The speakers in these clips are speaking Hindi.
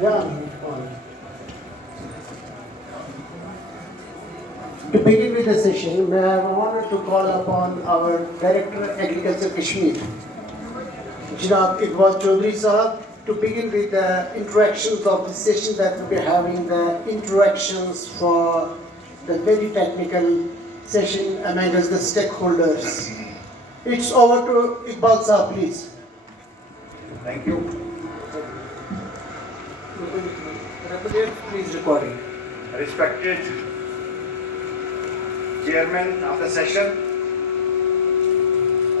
Yeah. To begin with the session, may I have honor to call upon our Director Agriculture Kashmir, Janab Iqbal Chaudhary Sahab, to begin with the interactions of the session that we'll be having, the interactions for the very technical session among us, the stakeholders. It's over to Iqbal Sahab, please. Thank you. Please recording. Respected Chairman of the session,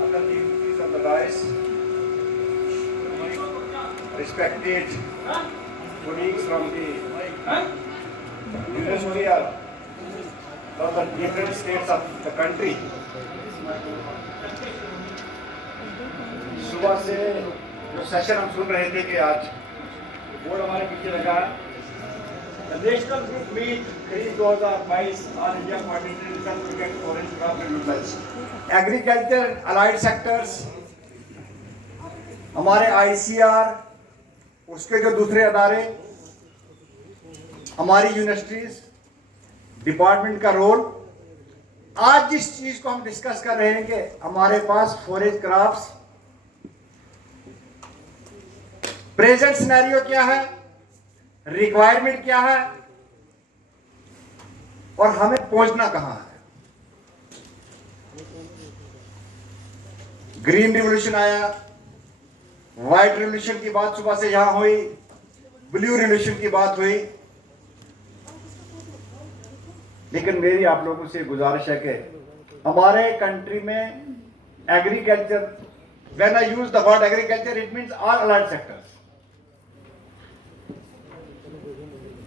other dignitaries of the dais, respected colleagues from the university from the different states of the country. सुबह से जो सेशन हम सुन रहे थे कि आज बोर्ड हमारे पीछे लगा है, The National Group Meet Kharif 2022 All India Coordinated Research Project Orange Crop Development. Agriculture and allied sectors, हमारे ICR, उसके जो दूसरे अदारे, हमारी यूनिवर्सिटीज, डिपार्टमेंट का रोल, आज जिस चीज को हम डिस्कस कर रहे हैं कि हमारे पास फॉरेस्ट क्रॉप्स प्रेजेंट सिनेरियो क्या है, रिक्वायरमेंट क्या है और हमें पहुंचना कहां है। ग्रीन रिवॉल्यूशन आया, व्हाइट रिवॉल्यूशन की बात सुबह से यहां हुई, ब्लू रिवॉल्यूशन की बात हुई, लेकिन मेरी आप लोगों से गुजारिश है कि हमारे कंट्री में agriculture, when I use the word agriculture it means all allied sectors.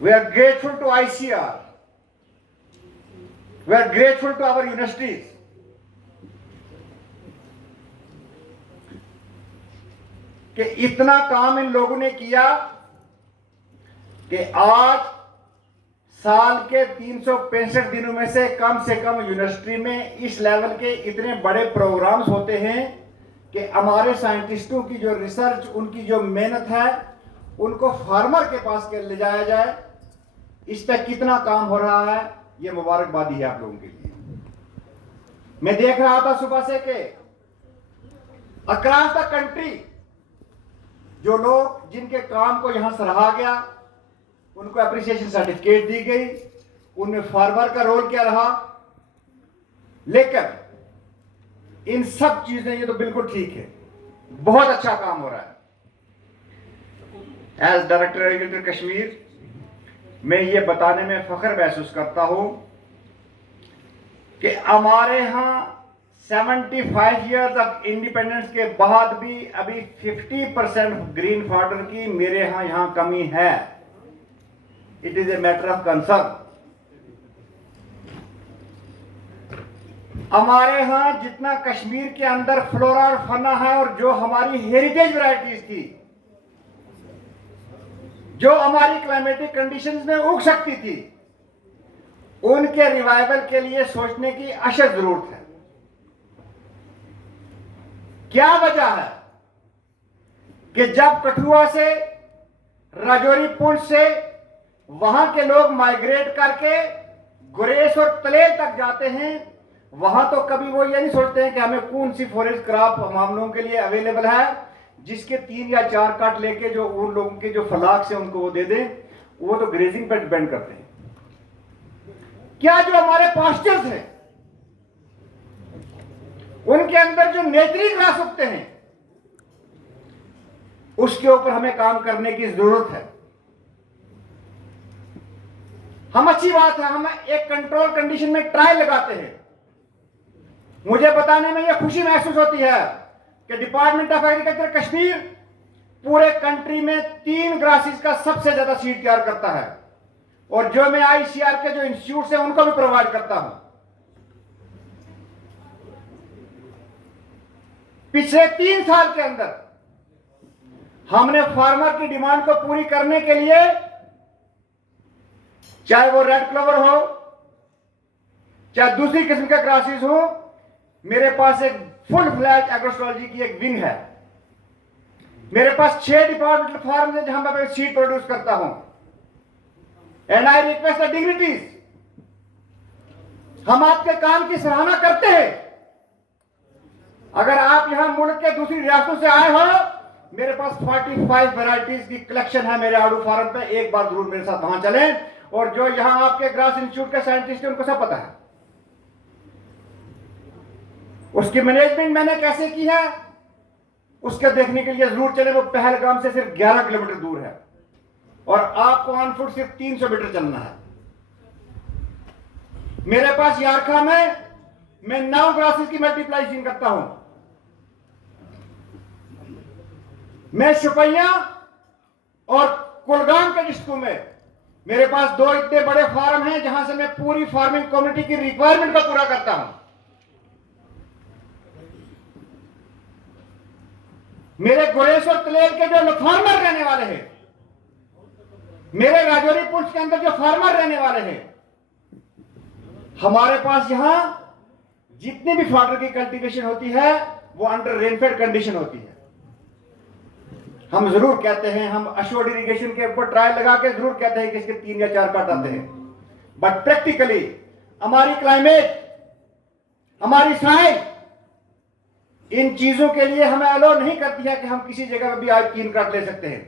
We are grateful to ICR. We are grateful to our universities. कि इतना काम इन लोगों ने किया कि आज साल के 365 दिनों में से कम यूनिवर्सिटी में इस लेवल के इतने बड़े प्रोग्राम्स होते हैं कि हमारे साइंटिस्टों की जो रिसर्च, उनकी जो मेहनत है, उनको फार्मर के पास ले जाया जाए. इस पर कितना काम हो रहा है, ये मुबारकबादी है आप लोगों के लिए. मैं देख रहा था सुबह से कि अक्रॉस द कंट्री जो लोग जिनके काम को यहां सराहा गया, उनको अप्रिसिएशन सर्टिफिकेट दी गई, उनमें फार्मर का रोल क्या रहा. लेकिन इन सब चीजें ये तो बिल्कुल ठीक है, बहुत अच्छा काम हो रहा है. एज डायरेक्टर एग्रीकल्चर कश्मीर मैं ये बताने में फख्र महसूस करता हूं कि हमारे यहां 75 इयर्स ऑफ इंडिपेंडेंस के बाद भी अभी 50% ग्रीन फार्डर की मेरे यहां कमी है. It is a matter of concern. हमारे यहां जितना कश्मीर के अंदर फ्लोरा और फना है और जो हमारी हेरिटेज वैरायटीज थी, जो हमारी क्लाइमेटिक कंडीशंस में उग सकती थी, उनके रिवाइवल के लिए सोचने की अशद जरूरत है. क्या वजह है कि जब कठुआ से, राजौरी पुंछ से वहां के लोग माइग्रेट करके गुरेज और तलेल तक जाते हैं, वहां तो कभी वो ये नहीं सोचते हैं कि हमें कौन सी फॉरेस्ट क्रॉप हम लोगों के लिए अवेलेबल है जिसके 3 या 4 काट लेके जो उन लोगों के जो फलाक से उनको वो दे दें. वो तो ग्रेजिंग पर डिपेंड करते हैं. क्या जो हमारे पास्चर्स हैं उनके अंदर जो नेचुरल ग्रास उगते हैं, उसके ऊपर हमें काम करने की जरूरत है. हम अच्छी बात है, हम एक कंट्रोल कंडीशन में ट्रायल लगाते हैं. मुझे बताने में यह खुशी महसूस होती है कि डिपार्टमेंट ऑफ एग्रीकल्चर कश्मीर पूरे कंट्री में 3 ग्रासेस का सबसे ज्यादा सीड तैयार करता है, और जो मैं आईसीआर के जो इंस्टीट्यूट है उनको भी प्रोवाइड करता हूं. पिछले 3 साल के अंदर हमने फार्मर की डिमांड को पूरी करने के लिए, चाहे वो रेड क्लोवर हो, चाहे दूसरी किस्म के ग्रासेस हो, मेरे पास एक फुल फ्लैज एग्रोस्ट्रोलॉजी की एक विंग है मेरे पास 6 डिपार्टमेंटल फार्म है जहां मैं सीड प्रोड्यूस करता हूं। And I request the dignities, हम आपके काम की सराहना करते हैं। अगर आप यहां मुल्क के दूसरी रियासतों से आए हो, मेरे पास 45 वैरायटीज की कलेक्शन है मेरे आड़ू फार्म पे। एक बार जरूर मेरे साथ वहां चलें। और जो यहां आपके ग्रास इंस्टीट्यूट के साइंटिस्ट हैं, उनको सब पता है उसकी मैनेजमेंट मैंने कैसे की है। उसके देखने के लिए जरूर चले। वो पहलगाम से सिर्फ 11 किलोमीटर दूर है और आपको ऑन फुट सिर्फ 300 मीटर चलना है। मेरे पास यारखा में मैं 9 ग्रासेस की मल्टीप्लाइजेशन करता हूं। मैं शुपैया और कुलगाम के डिस्ट्रिक्टों में मेरे पास 2 इतने बड़े फार्म हैं जहां से मैं पूरी फार्मिंग कम्युनिटी की रिक्वायरमेंट को पूरा करता हूं। मेरे गुरेस और तलेल के जो फार्मर रहने वाले हैं, मेरे राजौरी पुंछ के अंदर जो फार्मर रहने वाले हैं, हमारे पास यहां जितनी भी फाडर की कल्टीवेशन होती है वो अंडर रेनफेड कंडीशन होती है। हम जरूर कहते हैं, हम अश्योर्ड इरिगेशन के ऊपर ट्रायल लगा के जरूर कहते हैं कि इसके 3 या 4 कट आते हैं, बट प्रैक्टिकली हमारी क्लाइमेट, हमारी साइंस इन चीजों के लिए हमें अलो नहीं करती है कि हम किसी जगह पर भी आज 3 कट ले सकते हैं।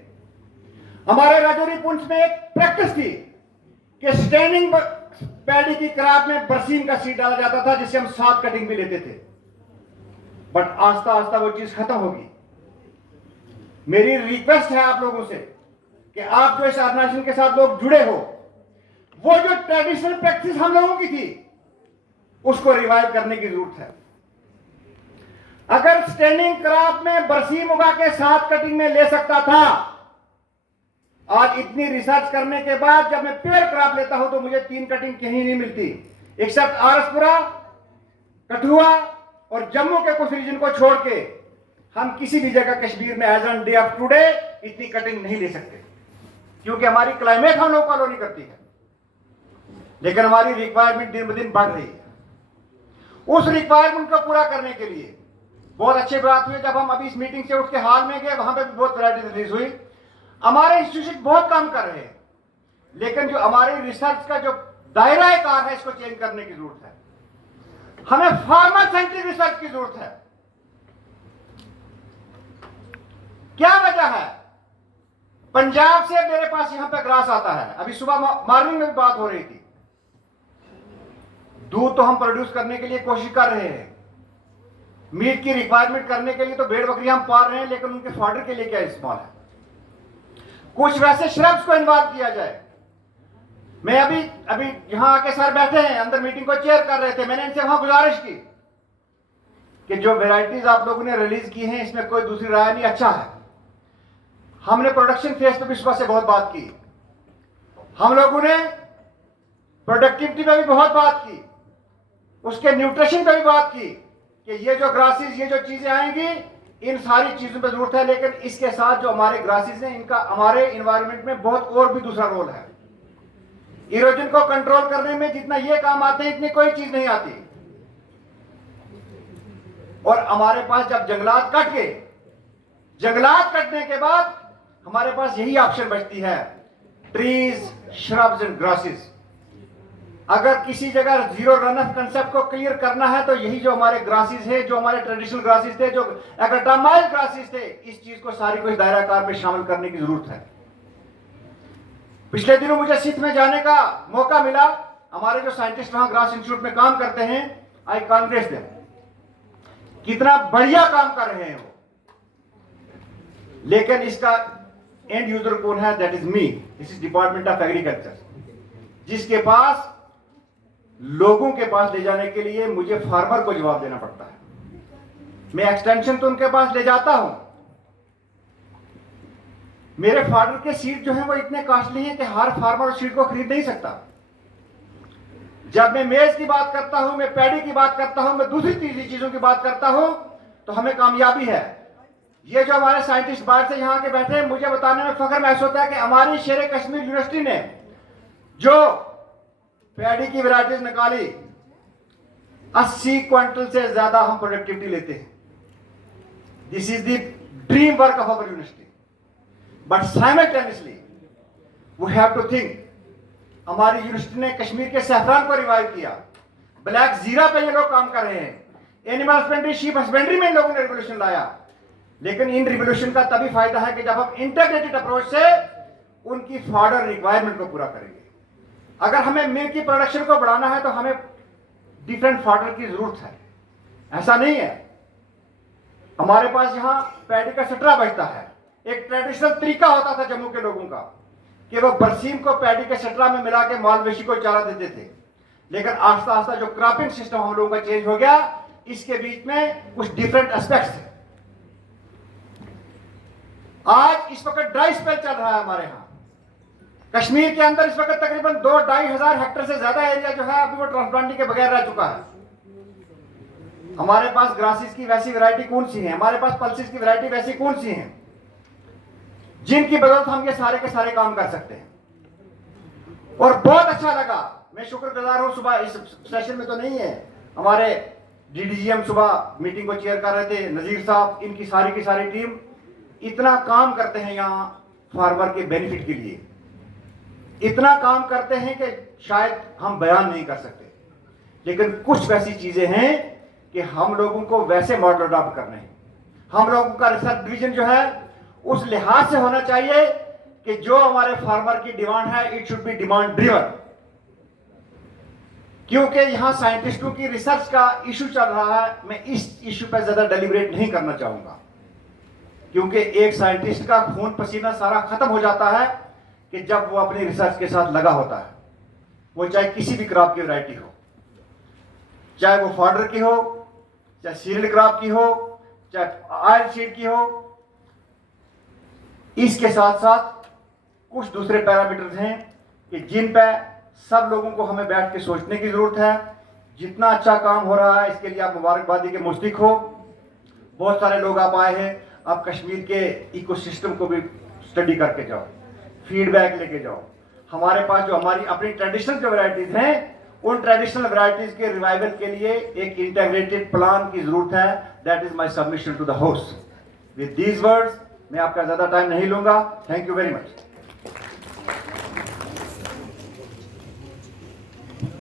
हमारे राजौरी पुंछ में एक प्रैक्टिस थी कि स्टैंडिंग पैडी की क्रॉप में बरसीम का सीड डाला जाता था, जिससे हम 7 कटिंग भी लेते थे, बट आस्ता आस्ता वो चीज खत्म होगी। मेरी रिक्वेस्ट है आप लोगों से कि आप जो इस ऑर्गेनाइजेशन के साथ लोग जुड़े हो, वो जो ट्रेडिशनल प्रैक्टिस हम लोगों की थी उसको रिवाइव करने की जरूरत है। अगर स्टैंडिंग क्रॉप में बरसीम उगा के 7 कटिंग में ले सकता था, आज इतनी रिसर्च करने के बाद जब मैं पेयर क्रॉप लेता हूं तो मुझे 3 कटिंग कहीं नहीं मिलती, एक्सेप्ट आरसपुरा, कठुआ और जम्मू के कुछ रीजन को छोड़ के हम किसी भी जगह कश्मीर में as on day of today इतनी कटिंग नहीं ले सकते, क्योंकि हमारी क्लाइमेट हम लोग को अलो नहीं करती है। लेकिन हमारी रिक्वायरमेंट दिन ब दिन बढ़ रही है। उस रिक्वायरमेंट को पूरा करने के लिए बहुत अच्छी बात हुई जब हम अभी इस मीटिंग से उठ के हाल में गए, वहां पे भी बहुत वैरायटी रिलीज हुई। हमारे इंस्टीट्यूशन बहुत काम कर रहे हैं, लेकिन जो हमारी रिसर्च का जो दायरा कार है, इसको चेंज करने की जरूरत है। हमें फार्मर सेंट्रिक रिसर्च की जरूरत है। क्या वजह है? पंजाब से मेरे पास यहां पे ग्रास आता है। अभी सुबह मॉर्निंग में भी बात हो रही थी। दूध तो हम प्रोड्यूस करने के लिए कोशिश कर रहे हैं, मीट की रिक्वायरमेंट करने के लिए तो भेड़ बकरी हम पाल रहे हैं, लेकिन उनके फॉडर के लिए क्या इस्तेमाल है? कुछ वैसे श्रब्स को इन्वॉल्व किया जाए। मैं अभी यहां आके सर बैठे हैं, अंदर मीटिंग को चेयर कर रहे थे। मैंने इनसे वहां गुजारिश की कि जो वेराइटीज आप लोगों ने रिलीज की हैं, इसमें कोई दूसरी राय नहीं, अच्छा है। हमने प्रोडक्शन फेज पे भी सुबह से बहुत बात की। हम लोगों ने प्रोडक्टिविटी पे भी बहुत बात की, उसके न्यूट्रिशन पे भी बात की कि ये जो ग्रासेस, ये जो चीजें आएंगी, इन सारी चीजों पे जरूरत है। लेकिन इसके साथ जो हमारे ग्रासेस हैं, इनका हमारे इन्वायरमेंट में बहुत और भी दूसरा रोल है। इरोजन को कंट्रोल करने में जितना ये काम आते हैं, इतनी कोई चीज नहीं आती। और हमारे पास जब जंगलात कट गए, जंगलात कटने के बाद हमारे पास यही ऑप्शन बचती है, ट्रीज, श्रब्स एंड ग्रासेस। अगर किसी जगह जीरो रन ऑफ कंसेप्ट को क्लियर करना है तो यही जो हमारे ग्रासेस है, जो हमारे ट्रेडिशनल ग्रासेस थे, जो एग्रोटामाइज ग्रासेस थे, इस चीज को सारी को इस दायरा कार में शामिल करने की जरूरत है। पिछले दिनों मुझे सिंध में जाने का मौका मिला। हमारे जो साइंटिस्ट वहां ग्रास इंस्टीट्यूट में काम करते हैं, आई कांग्रेस देम, कितना बढ़िया काम कर रहे हैं वो। लेकिन इसका एंड यूजर कौन है? That is me. This is department of agriculture, जिसके पास लोगों के पास ले जाने के लिए मुझे फार्मर को जवाब देना पड़ता है। मैं एक्सटेंशन तो उनके पास ले जाता हूं। मेरे फार्मर के सीड जो है वो इतने कॉस्टली हैं कि हर फार्मर सीड को खरीद नहीं सकता। जब मैं मेज की बात करता हूं, मैं पैडी की बात करता हूं, मैं दूसरी तीसरी चीजों की बात करता हूं, तो हमें कामयाबी है। ये जो हमारे साइंटिस्ट बाहर से यहां के बैठे हैं, मुझे बताने में फख्र महसूस होता है कि हमारी शेर कश्मीर यूनिवर्सिटी ने जो पैडी की वैरायटीज निकाली, 80 क्विंटल से ज्यादा हम प्रोडक्टिविटी लेते हैं। This is the dream work of our university. But simultaneously, we have to think, हमारी यूनिवर्सिटी ने कश्मीर के सैफरान को रिवाइव किया, ब्लैक जीरा पे ये लोग काम कर रहे हैं, एनिमल हस्बेंड्री, शीप हस्बेंड्री में इन लोगों ने रिवोल्यूशन लाया। लेकिन इन रिवोल्यूशन का तभी फायदा है कि जब हम इंटीग्रेटेड अप्रोच से उनकी फॉर्डर रिक्वायरमेंट को पूरा करेंगे। अगर हमें मिल्क की प्रोडक्शन को बढ़ाना है तो हमें डिफरेंट फॉर्डर की जरूरत है, ऐसा नहीं है। हमारे पास यहाँ पैडी का सटरा बचता है। एक ट्रेडिशनल तरीका होता था जम्मू के लोगों का कि वो बरसीम को पैडी के सटरा में मिला के मालवेशी को चारा देते थे। लेकिन आस्ता आस्ता जो क्रॉपिंग सिस्टम हम लोगों का चेंज हो गया, इसके बीच में कुछ डिफरेंट एस्पेक्ट्स थे। आज इस वक्त ड्राई स्पेल चल रहा है हमारे यहाँ कश्मीर के अंदर। इस वक्त तकरीबन 2-2.5 हेक्टेयर से ज्यादा एरिया जो है अभी वो ट्रांसप्लांटिंग के बगैर रह चुका है। हमारे पास ग्रासेस की वैसी वैरायटी कौन सी है, हमारे पास पल्सेस की वैरायटी वैसी कौन सी है, जिनकी बदौलत हम ये सारे के सारे काम कर सकते हैं। और बहुत अच्छा लगा, मैं शुक्रगुजार हूं। सुबह इस सेशन में तो नहीं है, हमारे डीडीजीएम सुबह मीटिंग को चेयर कर रहे थे, नजीर साहब, इनकी सारी की सारी टीम इतना काम करते हैं यहाँ फार्मर के बेनिफिट के लिए, इतना काम करते हैं कि शायद हम बयान नहीं कर सकते। लेकिन कुछ वैसी चीजें हैं कि हम लोगों को वैसे मॉडल अडॉप्ट करने हैं। हम लोगों का रिसर्च डिवीजन जो है उस लिहाज से होना चाहिए कि जो हमारे फार्मर की डिमांड है, it should be demand driven. क्योंकि यहां साइंटिस्टों की रिसर्च का इशू चल रहा है, मैं इस इशू पर ज्यादा डेलिब्रेट नहीं करना चाहूंगा, क्योंकि एक साइंटिस्ट का खून पसीना सारा खत्म हो जाता है कि जब वो अपनी रिसर्च के साथ लगा होता है, वो चाहे किसी भी क्रॉप की वैरायटी हो, चाहे वो फॉडर की हो, चाहे सीरियल क्रॉप की हो, चाहे ऑयल सीड की हो। इसके साथ साथ कुछ दूसरे पैरामीटर्स हैं कि जिन पे सब लोगों को हमें बैठ के सोचने की जरूरत है। जितना अच्छा काम हो रहा है इसके लिए आप मुबारकबादी के मुस्तहिक हो। बहुत सारे लोग आप आए हैं, आप कश्मीर के इकोसिस्टम को भी स्टडी करके जाओ, फीडबैक लेके जाओ। हमारे पास जो हमारी अपनी ट्रेडिशनल जो वैरायटीज हैं, उन ट्रेडिशनल वैरायटीज के रिवाइवल के लिए एक इंटीग्रेटेड प्लान की जरूरत है। That is my submission to the house. With these words मैं आपका ज्यादा टाइम नहीं लूंगा। Thank you very much.